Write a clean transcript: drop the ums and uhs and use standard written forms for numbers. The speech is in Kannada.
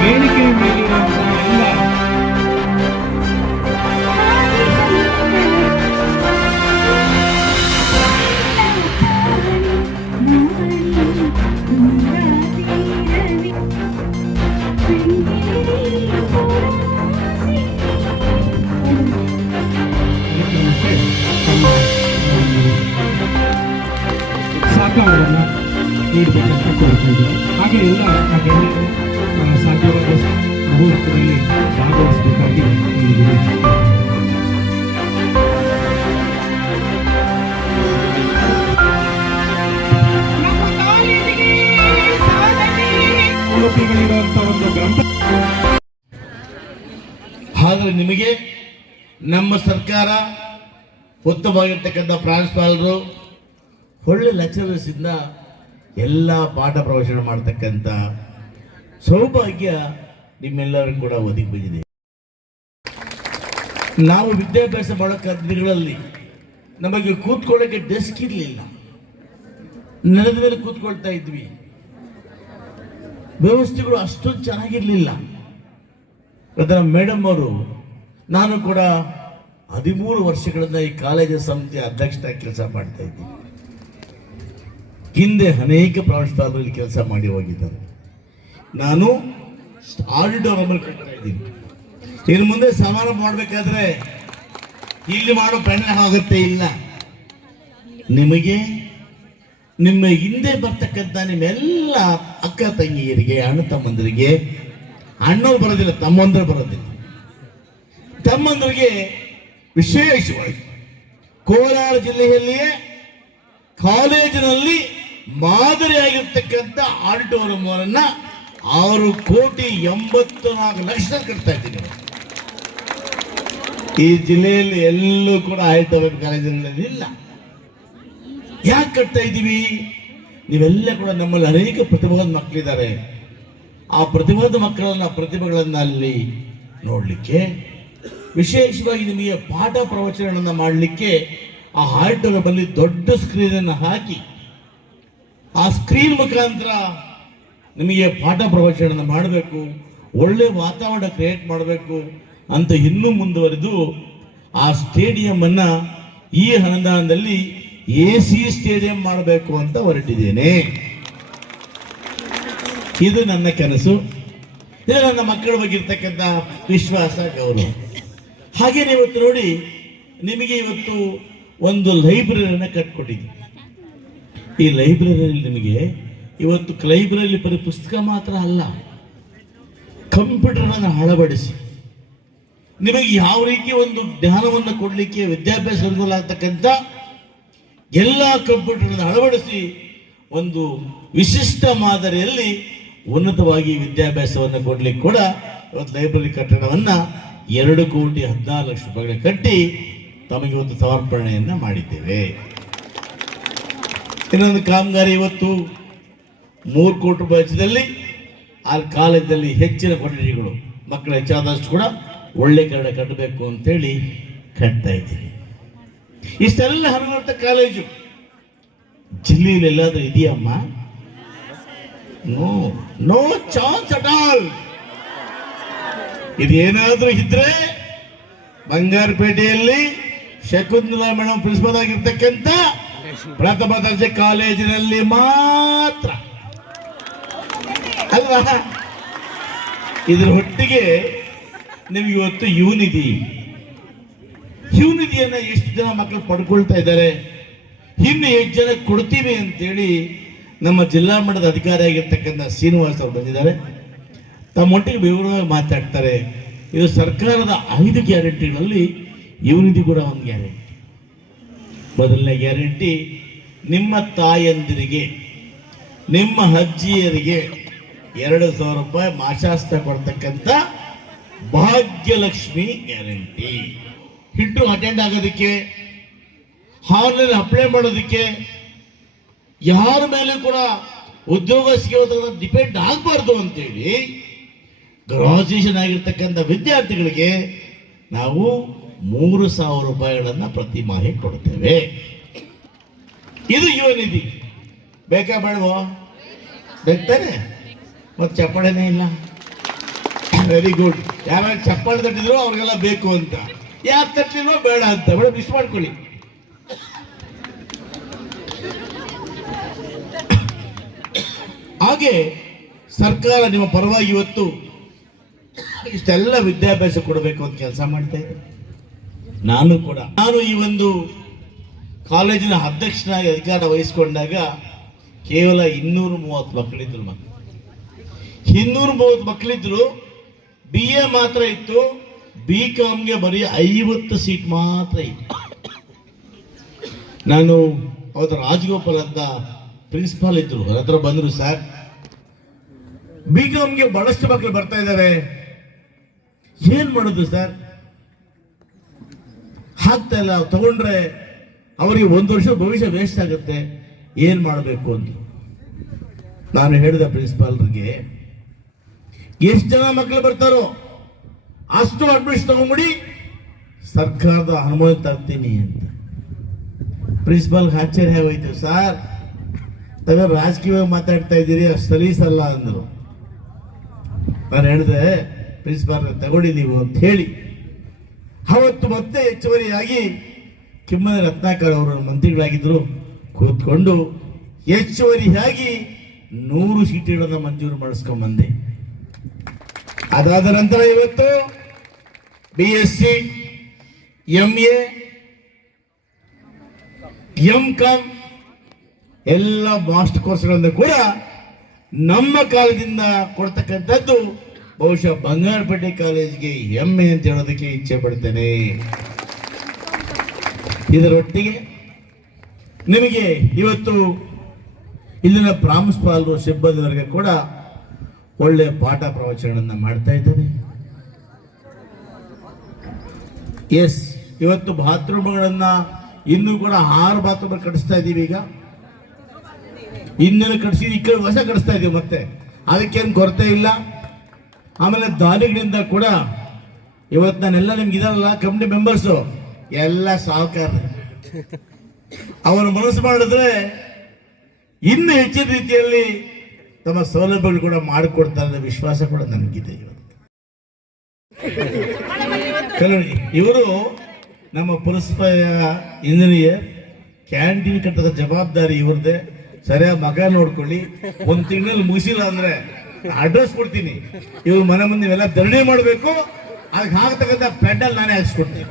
ವೇದಿಕೆ ಮೇಲಿರುವಂತಹ ಎಲ್ಲ ಸಹಕಾರವನ್ನು ನೀಡಬೇಕಂತ ಕೋರ್ತಾ ಇದ್ದಾರೆ. ಹಾಗೆ ಎಲ್ಲ ಗಣ್ಯರು ಸಾಧ್ಯವಾದ ಮುಹೂರ್ತದಲ್ಲಿ ಭಾಗವಹಿಸಬೇಕಾಗಿ ಆದರೆ ನಿಮಗೆ ನಮ್ಮ ಸರ್ಕಾರ ಉತ್ತಮವಾಗಿರ್ತಕ್ಕಂಥ ಪ್ರಾಂಶುಪಾಲರು ಒಳ್ಳೆ ಲೆಕ್ಚರರ್ಸ್ ಇಂದ ಎಲ್ಲ ಪಾಠ ಪ್ರವಚನ ಮಾಡ್ತಕ್ಕಂಥ ಸೌಭಾಗ್ಯ ನಿಮ್ಮೆಲ್ಲರಿಗೂ ಕೂಡ ಒದಗಿ ಬಂದಿದೆ. ನಾವು ವಿದ್ಯಾಭ್ಯಾಸ ಮಾಡೋ ದಿನಗಳಲ್ಲಿ ನಮಗೆ ಕೂತ್ಕೊಳ್ಳೋಕೆ ಡೆಸ್ಕ್ ಇರಲಿಲ್ಲ, ನೆಲದ ಮೇಲೆ ಕೂತ್ಕೊಳ್ತಾ ಇದ್ವಿ. ವ್ಯವಸ್ಥೆಗಳು ಅಷ್ಟೊಂದು ಚೆನ್ನಾಗಿರ್ಲಿಲ್ಲ. ಅದರ ಮೇಡಮ್ ಅವರು, ನಾನು ಕೂಡ 13 ವರ್ಷಗಳಿಂದ ಈ ಕಾಲೇಜು ಸಮಿತಿಯ ಅಧ್ಯಕ್ಷರಾಗಿ ಕೆಲಸ ಮಾಡ್ತಾ ಇದ್ದೀನಿ. ಹಿಂದೆ ಅನೇಕ ಪ್ರಾಂಶುಪಾಲರಲ್ಲಿ ಕೆಲಸ ಮಾಡಿ ಹೋಗಿದ್ದಾರೆ. ನಾನು ಆಡಿಟೋರಿಯಂ ಕಟ್ತಾ ಇದ್ದೀನಿ. ಇನ್ನು ಮುಂದೆ ಸಮಾರಂಭ ಮಾಡಬೇಕಾದ್ರೆ ಇಲ್ಲಿ ಮಾಡೋ ಪ್ಯಾನೆಲ್ ಆಗುತ್ತೆ ಇಲ್ಲ. ನಿಮಗೆ ನಿಮ್ಮ ಹಿಂದೆ ಬರ್ತಕ್ಕಂಥ ನಿಮ್ಮೆಲ್ಲ ಅಕ್ಕ ತಂಗಿಯರಿಗೆ, ಅಣ್ಣ ತಮ್ಮಂದರಿಗೆ, ಅಣ್ಣವ್ರು ಬರೋದಿಲ್ಲ, ತಮ್ಮಂದ್ರು ಬರೋದಿಲ್ಲ, ತಮ್ಮಂದರಿಗೆ ವಿಶೇಷವಾಗಿ ಕೋಲಾರ ಜಿಲ್ಲೆಯಲ್ಲಿಯೇ ಕಾಲೇಜಿನಲ್ಲಿ ಮಾದರಿಯಾಗಿರ್ತಕ್ಕಂಥ ಆಡಿಟೋರಿಯಂ ಅನ್ನ 6,84,00,000 ಕಟ್ತಾ ಇದ್ದೀನಿ. ಈ ಜಿಲ್ಲೆಯಲ್ಲಿ ಎಲ್ಲೂ ಕೂಡ ಆಡಿಟೋರಿಯಂ ಕಾಲೇಜಿನಲ್ಲಿ ಇಲ್ಲ. ಯಾಕೆ ಕಟ್ತಾ ಇದ್ದೀವಿ? ನೀವೆಲ್ಲ ಕೂಡ ನಮ್ಮಲ್ಲಿ ಅನೇಕ ಪ್ರತಿಭಾವಂತ ಮಕ್ಕಳಿದ್ದಾರೆ. ಆ ಪ್ರತಿಭಾವಂತ ಪ್ರತಿಭೆಗಳನ್ನ ಅಲ್ಲಿ ನೋಡಲಿಕ್ಕೆ, ವಿಶೇಷವಾಗಿ ನಿಮಗೆ ಪಾಠ ಪ್ರವಚನಗಳನ್ನು ಮಾಡಲಿಕ್ಕೆ ಆ ಆಡಿಟೋರಿಯಂ ಅಲ್ಲಿ ದೊಡ್ಡ ಸ್ಕ್ರೀನ್ ಅನ್ನು ಹಾಕಿ ಆ ಸ್ಕ್ರೀನ್ ಮುಖಾಂತರ ನಿಮಗೆ ಪಾಠ ಪ್ರವಚನ ಮಾಡಬೇಕು, ಒಳ್ಳೆ ವಾತಾವರಣ ಕ್ರಿಯೇಟ್ ಮಾಡಬೇಕು ಅಂತ ಇನ್ನೂ ಮುಂದುವರೆದು ಆ ಸ್ಟೇಡಿಯಂ ಅನ್ನ ಈ ಅನುದಾನದಲ್ಲಿ AC ಸ್ಟೇಡಿಯಂ ಮಾಡಬೇಕು ಅಂತ ಹೊರಟಿದ್ದೇನೆ. ಇದು ನನ್ನ ಕನಸು, ಇದು ನನ್ನ ಮಕ್ಕಳ ಬಗ್ಗೆ ಇರ್ತಕ್ಕಂಥ ವಿಶ್ವಾಸ, ಗೌರವ. ಹಾಗೇನೆ ಇವತ್ತು ನೋಡಿ, ನಿಮಗೆ ಇವತ್ತು ಒಂದು ಲೈಬ್ರರಿಯನ್ನು ಕಟ್ಕೊಟ್ಟಿದ್ದೀನಿ. ಈ ಲೈಬ್ರರಿಯಲ್ಲಿ ನಿಮಗೆ ಇವತ್ತು ಲೈಬ್ರರಿಯಲ್ಲಿ ಬರೀ ಪುಸ್ತಕ ಮಾತ್ರ ಅಲ್ಲ, ಕಂಪ್ಯೂಟರ್ ಅನ್ನು ಅಳವಡಿಸಿ ನಿಮಗೆ ಯಾವ ರೀತಿ ಒಂದು ಜ್ಞಾನವನ್ನು ಕೊಡಲಿಕ್ಕೆ ವಿದ್ಯಾಭ್ಯಾಸ ಅನುಕೂಲ ಆಗ್ತಕ್ಕಂಥ ಎಲ್ಲ ಕಂಪ್ಯೂಟರ್ ಅಳವಡಿಸಿ ಒಂದು ವಿಶಿಷ್ಟ ಮಾದರಿಯಲ್ಲಿ ಉನ್ನತವಾಗಿ ವಿದ್ಯಾಭ್ಯಾಸವನ್ನು ಕೊಡ್ಲಿಕ್ಕೆ ಕೂಡ ಇವತ್ತು ಲೈಬ್ರರಿ ಕಟ್ಟಡವನ್ನು 2,14,00,000 ಕಟ್ಟಿ ತಮಗೆ ಒಂದು ಸಮರ್ಪಣೆಯನ್ನ ಮಾಡಿದ್ದೇವೆ. ಇನ್ನೊಂದು ಕಾಮಗಾರಿ ಇವತ್ತು 3 ಕೋಟಿ ರೂಪಾಯಿ ವೆಚ್ಚದಲ್ಲಿ ಆ ಕಾಲೇಜಲ್ಲಿ ಹೆಚ್ಚಿನ ಕೊಠಡಿಗಳು, ಮಕ್ಕಳು ಹೆಚ್ಚಾದಷ್ಟು ಕೂಡ ಒಳ್ಳೆ ಕನ್ನಡ ಕಟ್ಟಬೇಕು ಅಂತೇಳಿ ಕಟ್ತಾ ಇದ್ದೀವಿ. ಇಷ್ಟೆಲ್ಲ ಹನುಮಂತ ಕಾಲೇಜು ಜಿಲ್ಲೆಯಲ್ಲಿ ಎಲ್ಲಾದ್ರೂ ಇದೆಯಮ್ಮ? No chance at all. ಇದೇನಾದ್ರೂ ಇದ್ರೆ ಬಂಗಾರಪೇಟೆಯಲ್ಲಿ ಶಕುಂತಲಾ ಮೇಡಮ್ ಪ್ರಿನ್ಸಿಪಲ್ ಆಗಿರ್ತಕ್ಕಂಥ ಪ್ರಥಮ ದರ್ಜೆ ಕಾಲೇಜಿನಲ್ಲಿ ಮಾತ್ರ ಅಲ್ವಾ? ಇದ್ರ ಒಟ್ಟಿಗೆ ನಿಮ್ಗೆ ಇವತ್ತು ಯುವನಿಧಿಯನ್ನ ಎಷ್ಟು ಜನ ಮಕ್ಕಳು ಪಡ್ಕೊಳ್ತಾ ಇದ್ದಾರೆ, ಇನ್ನು ಎಷ್ಟು ಜನ ಕೊಡ್ತೀವಿ ಅಂತೇಳಿ ನಮ್ಮ ಜಿಲ್ಲಾ ಮಟ್ಟದ ಅಧಿಕಾರಿ ಆಗಿರ್ತಕ್ಕಂಥ ಶ್ರೀನಿವಾಸ್ ಅವರು ಬಂದಿದ್ದಾರೆ. ತಮ್ಮೊಟ್ಟಿಗೆ ವಿವರವಾಗಿ ಮಾತಾಡ್ತಾರೆ. ಇದು ಸರ್ಕಾರದ 5 ಗ್ಯಾರಂಟಿಗಳಲ್ಲಿ ಯುವನಿಧಿ ಕೂಡ ಒಂದು ಗ್ಯಾರಂಟಿ. ಮೊದಲನೇ ಗ್ಯಾರಂಟಿ, ನಿಮ್ಮ ತಾಯಂದಿರಿಗೆ, ನಿಮ್ಮ ಅಜ್ಜಿಯರಿಗೆ 2,000 ರೂಪಾಯಿ ಮಾಶಾಸ್ತ್ರ ಕೊಡ್ತಕ್ಕಂಥ ಭಾಗ್ಯಲಕ್ಷ್ಮಿ ಗ್ಯಾರಂಟಿ. ಇಂಟರ್ವ್ಯೂ ಅಟೆಂಡ್ ಆಗೋದಕ್ಕೆ, ಆನ್ಲೈನ್ ಅಪ್ಲೈ ಮಾಡೋದಕ್ಕೆ, ಯಾರ ಮೇಲೆ ಕೂಡ ಉದ್ಯೋಗ ಸಿಗೋದ್ರ ಡಿಪೆಂಡ್ ಆಗಬಾರ್ದು ಅಂತೇಳಿ ಗ್ರಾಜುಯೇಷನ್ ಆಗಿರ್ತಕ್ಕಂಥ ವಿದ್ಯಾರ್ಥಿಗಳಿಗೆ ನಾವು 3,000 ರೂಪಾಯಿಗಳನ್ನು ಪ್ರತಿ ಮಾಹೆ ಕೊಡ್ತೇವೆ. ಇದು ಯುವನಿಧಿ. ಬೇಕಾ ಬೇಡವೋ? ಬೇಕಾರೆ ಮತ್ತೆ ಚಪ್ಪಾಳೆನೇ ಇಲ್ಲ. Very good. ಯಾರು ಚಪ್ಪಾಳೆ ತಟ್ಟಿದ್ರು ಅವ್ರಿಗೆಲ್ಲ ಬೇಕು ಅಂತ, ಯಾರು ತಟ್ಟಿಲ್ವೋ ಬೇಡ ಅಂತ ಮೇಡಮ್ ಇಷ್ಟ ಮಾಡ್ಕೊಳ್ಳಿ. ಹಾಗೆ ಸರ್ಕಾರ ನಿಮ್ಮ ಪರವಾಗಿ ಇವತ್ತು ಇಷ್ಟೆಲ್ಲ ವಿದ್ಯಾಭ್ಯಾಸ ಕೊಡಬೇಕು ಅಂತ ಕೆಲಸ ಮಾಡ್ತಾ ಇದೆ. ನಾನು ಈ ಒಂದು ಕಾಲೇಜಿನ ಅಧ್ಯಕ್ಷನಾಗಿ ಅಧಿಕಾರ ವಹಿಸಿಕೊಂಡಾಗ ಕೇವಲ 230 ಮಕ್ಕಳಿದ್ರು. 230 ಮಕ್ಕಳಿದ್ರು. BA ಮಾತ್ರ ಇತ್ತು, BComಗೆ ಬರೀ 50 ಸೀಟ್ ಮಾತ್ರ ಇತ್ತು. ನಾನು ಅವತ್ತು ರಾಜಗೋಪಾಲ್ ಅಂತ ಪ್ರಿನ್ಸಿಪಾಲ್ ಇದ್ರು, ಅವ್ರ ಹತ್ರ ಬಂದ್ರು, ಸರ್ BComಗೆ ಬಹಳಷ್ಟು ಮಕ್ಕಳು ಬರ್ತಾ ಇದ್ದಾರೆ, ಏನ್ ಮಾಡೋದು ಸರ್, ಆಗ್ತಾ ಇಲ್ಲ, ತಗೊಂಡ್ರೆ ಅವರಿಗೆ 1 ವರ್ಷ ಭವಿಷ್ಯ ವೇಸ್ಟ್ ಆಗುತ್ತೆ, ಏನ್ ಮಾಡಬೇಕು ಅಂತ ನಾನು ಹೇಳಿದ ಪ್ರಿನ್ಸಿಪಾಲ್ರಿಗೆ, ಎಷ್ಟು ಜನ ಮಕ್ಕಳು ಬರ್ತಾರೋ ಅಷ್ಟು ಅಡ್ಮಿಷನ್ ತಗೊಂಡ್ಬಿಡಿ, ಸರ್ಕಾರದ ಅನುಮೋದನೆ ತರ್ತೀನಿ ಅಂತ. ಪ್ರಿನ್ಸಿಪಾಲ್ ಆಶ್ಚರ್ಯ ಆಗೋಯ್ತು, ಸರ್ ತಾವು ರಾಜಕೀಯವಾಗಿ ಮಾತಾಡ್ತಾ ಇದ್ದೀರಿ, ಅಷ್ಟು ಸಲೀಸಲ್ಲ ಅಂದರು. ನಾನು ಹೇಳಿದೆ ಪ್ರಿನ್ಸಿಪಾಲ್ ತಗೊಳ್ಳಿ ನೀವು ಅಂತ ಹೇಳಿ, ಅವತ್ತು ಮತ್ತೆ ಹೆಚ್ಚುವರಿಯಾಗಿ ಕಿಮ್ಮನೆ ರತ್ನಾಕರ್ ಅವರು ಮಂತ್ರಿಗಳಾಗಿದ್ರು, ಕೂತ್ಕೊಂಡು ಹೆಚ್ಚುವರಿಯಾಗಿ 100 ಸೀಟುಗಳನ್ನು ಮಂಜೂರು ಮಾಡಿಸ್ಕೊಂಡ್ ಬಂದೆ. ಅದಾದ ನಂತರ ಇವತ್ತು BSc, MA, MCom ಎಲ್ಲ ಮಾಸ್ಟರ್ ಕೋರ್ಸ್ಗಳನ್ನು ಕೂಡ ನಮ್ಮ ಕಾಲೇಜಿಂದ ಕೊಡ್ತಕ್ಕಂಥದ್ದು ಬಹುಶಃ ಬಂಗಾರಪೇಟೆ ಕಾಲೇಜಿಗೆ ಹೆಮ್ಮೆ ಅಂತ ಹೇಳೋದಕ್ಕೆ ಇಚ್ಛೆ ಪಡ್ತೇನೆ. ಇದರೊಟ್ಟಿಗೆ ನಿಮಗೆ ಇವತ್ತು ಇಲ್ಲಿನ ಪ್ರಾಂಶುಪಾಲರು ಸಿಬ್ಬಂದಿವರೆಗೆ ಕೂಡ ಒಳ್ಳೆ ಪಾಠ ಪ್ರವಚನವನ್ನು ಮಾಡ್ತಾ ಇದ್ದಾರೆ. ಎಸ್, ಇವತ್ತು ಬಾತ್ರೂಮ್ಗಳನ್ನ ಇನ್ನೂ ಕೂಡ 6 ಬಾತ್ರೂಮ್ ಕಟ್ಟಿಸ್ತಾ ಇದ್ದೀವಿ. ಈಗ ಇನ್ನೇನು ಕಟ್ಟಿಸಿದ್ವಿ, ಈ ಕಡೆ ಹೊಸ ಕಟ್ಟಿಸ್ತಾ ಇದೀವಿ, ಮತ್ತೆ ಅದಕ್ಕೇನು ಕೊರತೆ ಇಲ್ಲ. ಆಮೇಲೆ ದಾನಿಗಳಿಂದ ಕೂಡ ಇವತ್ತು ನಾನೆಲ್ಲ ನಿಮ್ಗೆ ಇದಾರಲ್ಲ ಕಮಿಟಿ ಮೆಂಬರ್ಸು ಎಲ್ಲ ಸಾಹುಕಾರ, ಅವರ ಮನಸ್ಸು ಮಾಡಿದ್ರೆ ಇನ್ನು ಹೆಚ್ಚಿನ ರೀತಿಯಲ್ಲಿ ತಮ್ಮ ಸೌಲಭ್ಯಗಳು ಕೂಡ ಮಾಡಿಕೊಡ್ತಾರೆ ವಿಶ್ವಾಸ ಕೂಡ ನನಗಿದೆ. ಇವರು ನಮ್ಮ ಪುರಸಭೆಯ ಇಂಜಿನಿಯರ್, ಕ್ಯಾಂಟೀನ್ ಕಟ್ಟದ ಜವಾಬ್ದಾರಿ ಇವ್ರದ್ದೇ. ಸರಿಯಾಗಿ ಮಗ ನೋಡ್ಕೊಳ್ಳಿ, 1 ತಿಂಗಳಲ್ಲಿ ಮುಗಿಸಿಲ್ಲ ಅಂದ್ರೆ ಅಡ್ರೆಸ್ ಕೊಡ್ತೀನಿ, ಇವ್ರ ಮನೆ ಮುಂದೆ ಇವೆಲ್ಲ ಧರಣಿ ಮಾಡಬೇಕು, ಅದಕ್ಕೆ ಹಾಕ್ತಕ್ಕಂಥ ಪೆಂಡಲ್ ನಾನೇ ಹಾಕ್ಸ್ಕೊಡ್ತೀನಿ.